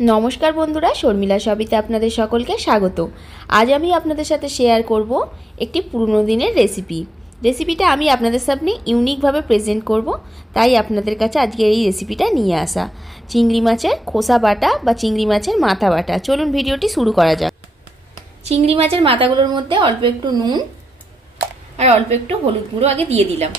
नमस्कार बंधुरा शर्मिला सबिते आपनादेर सकलके स्वागत। आज आमी आपनादेर साथे शेयर करब एकटी पुरानो दिनेर रेसिपिटा आमी आपनादेर सामने इउनिक भावे प्रेजेंट करब। ताई आपनादेर काछे आजकेर एई रेसिपिटा निये आसा चिंगड़ी माछेर खोसा बाटा बा चिंगड़ी माछेर माथा बाटा। चलुन भिडियोटी शुरू करा जाक। चिंगड़ी माछेर माथागुलोर मध्य अल्प एकटु नुन और अल्प एकटु हलुद गुঁড়ো आगे दिए दिलाम।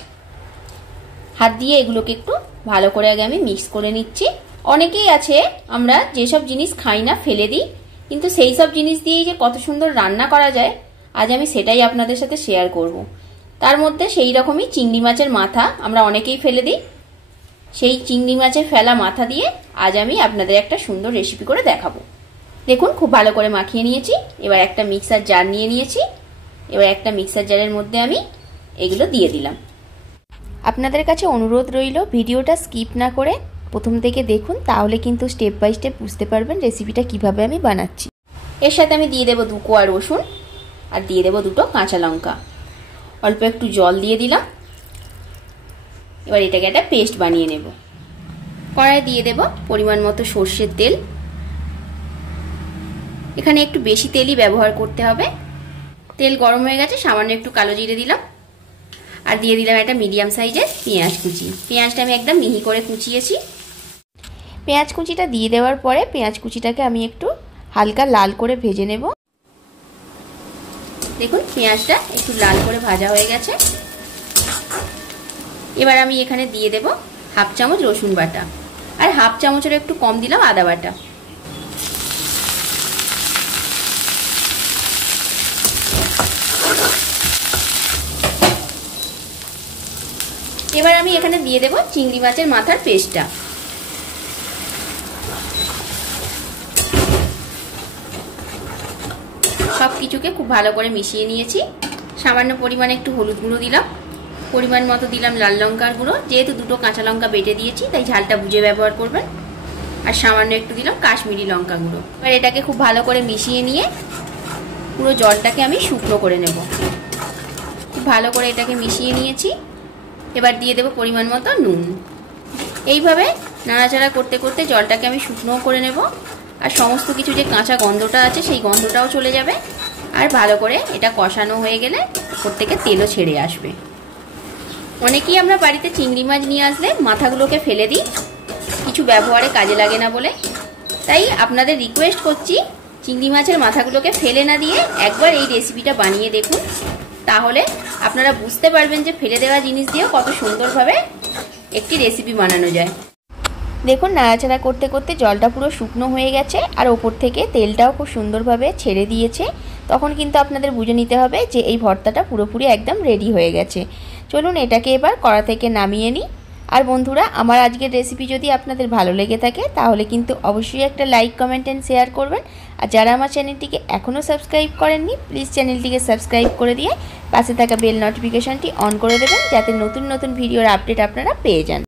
हाथ दिए एगुलोके एकटु भालो करे आगे आमी मिक्स करे निচ্ছি। অনেকেই আছে আমরা যেসব জিনিস খাই না ফেলে দিই, কিন্তু সেই সব জিনিস দিয়েই যে কত সুন্দর রান্না করা যায় আজ আমি সেটাই আপনাদের সাথে শেয়ার করব। তার মধ্যে সেই রকমই চিংড়ি মাছের মাথা আমরা অনেকেই ফেলে দিই। সেই চিংড়ি মাছের ফেলা মাথা দিয়ে আজ আমি আপনাদের একটা সুন্দর রেসিপি করে দেখাবো। দেখুন খুব ভালো করে মাখিয়ে নিয়েছি। এবার একটা মিক্সার জার নিয়ে নিয়েছি। এবার একটা মিক্সার জারের মধ্যে আমি এগুলো দিয়ে দিলাম। আপনাদের কাছে অনুরোধ রইল ভিডিওটা স্কিপ না করে प्रथम থেকে দেখুন, তাহলে কিন্তু স্টেপ বাই স্টেপ বুঝতে পারবেন রেসিপিটা কিভাবে আমি বানাচ্ছি। এর সাথে আমি দিয়ে দেব 2 কোয়া রসুন আর দিয়ে দেব 2টো কাঁচা লঙ্কা। অল্প একটু জল দিয়ে দিলাম। এবার এটাকে একটা পেস্ট বানিয়ে নেব। কড়াই দিয়ে দেব পরিমাণ মতো সরষের তেল। এখানে একটু বেশি তেলই ব্যবহার করতে হবে। তেল গরম হয়ে গেছে, সামান্য একটু কালো জিরে দিলাম আর দিয়ে দিলাম একটা মিডিয়াম সাইজের পেঁয়াজ কুচি। পেঁয়াজটা আমি একদম মিহি করে কুচিয়েছি। পেঁয়াজ কুচিটা দিয়ে দেওয়ার পরে পেঁয়াজ কুচিটাকে আমি একটু হালকা লাল করে ভেজে নেব। দেখুন পেঁয়াজটা একটু লাল করে ভাজা হয়ে গেছে। এবার আমি এখানে দিয়ে দেব হাফ চামচ রসুন বাটা আর হাফ চামচের একটু কম দিলাম আদা বাটা। এবার আমি এখানে দিয়ে দেব চিংড়ি মাছের মাথার পেস্টটা। সবকিছুকে খুব ভালো করে মিশিয়ে নিয়েছি। সামান্য পরিমাণে একটু হলুদ গুঁড়ো দিলাম, পরিমাণ মতো দিলাম লাল লঙ্কার গুঁড়ো। যেহেতু 2টো কাঁচা লঙ্কা বেটে দিয়েছি তাই ঝালটা বুঝে ব্যবহার করবেন। আর সামান্য একটু দিলাম কাশ্মীরি লঙ্কা গুঁড়ো। এবার এটাকে খুব ভালো করে মিশিয়ে নিয়ে পুরো জলটাকে আমি শুকনো করে নেব। খুব ভালো করে এটাকে মিশিয়ে নিয়েছি। এবার দিয়ে দেব পরিমাণ মতো নুন। এইভাবে নাড়াচাড়া করতে করতে জলটাকে আমি শুকনো করে নেব। আর সমস্ত কিছু যে কাঁচা গন্ধটা আছে সেই গন্ধটাও চলে যাবে। আর ভালো করে এটা কষানো হয়ে গেলে উপর থেকে তেলও ছেড়ে আসবে। অনেকেই আমরা বাড়িতে চিংড়ি মাছ নিয়ে আসলে মাথাগুলোকে ফেলে দিই, কিছু ব্যবহারে কাজে লাগে না বলে। তাই আপনাদের রিকোয়েস্ট করছি চিংড়ি মাছের মাথাগুলোকে ফেলে না দিয়ে একবার এই রেসিপিটা বানিয়ে দেখুন, তাহলে আপনারা বুঝতে পারবেন যে ফেলে দেওয়া জিনিস দিয়েও কত সুন্দরভাবে একটি রেসিপি বানানো যায়। দেখুন নাড়াচাড়া করতে করতে জলটা পুরো শুকনো হয়ে গেছে আর ওপর থেকে তেলটাও খুব সুন্দরভাবে ছেড়ে দিয়েছে। তখন কিন্তু আপনাদের বুঝে নিতে হবে যে এই ভর্তাটা পুরোপুরি একদম রেডি হয়ে গেছে। চলুন এটাকে এবার কড়া থেকে নামিয়ে নিই। আর বন্ধুরা আমার আজকের রেসিপি যদি আপনাদের ভালো লেগে থাকে তাহলে কিন্তু অবশ্যই একটা লাইক কমেন্ট এন্ড শেয়ার করবেন। আর যারা আমার চ্যানেলটিকে এখনও সাবস্ক্রাইব করেননি প্লিজ চ্যানেলটিকে সাবস্ক্রাইব করে দিয়ে পাশে থাকা বেল নোটিফিকেশনটি অন করে দেবেন, যাতে নতুন নতুন ভিডিওর আপডেট আপনারা পেয়ে যান।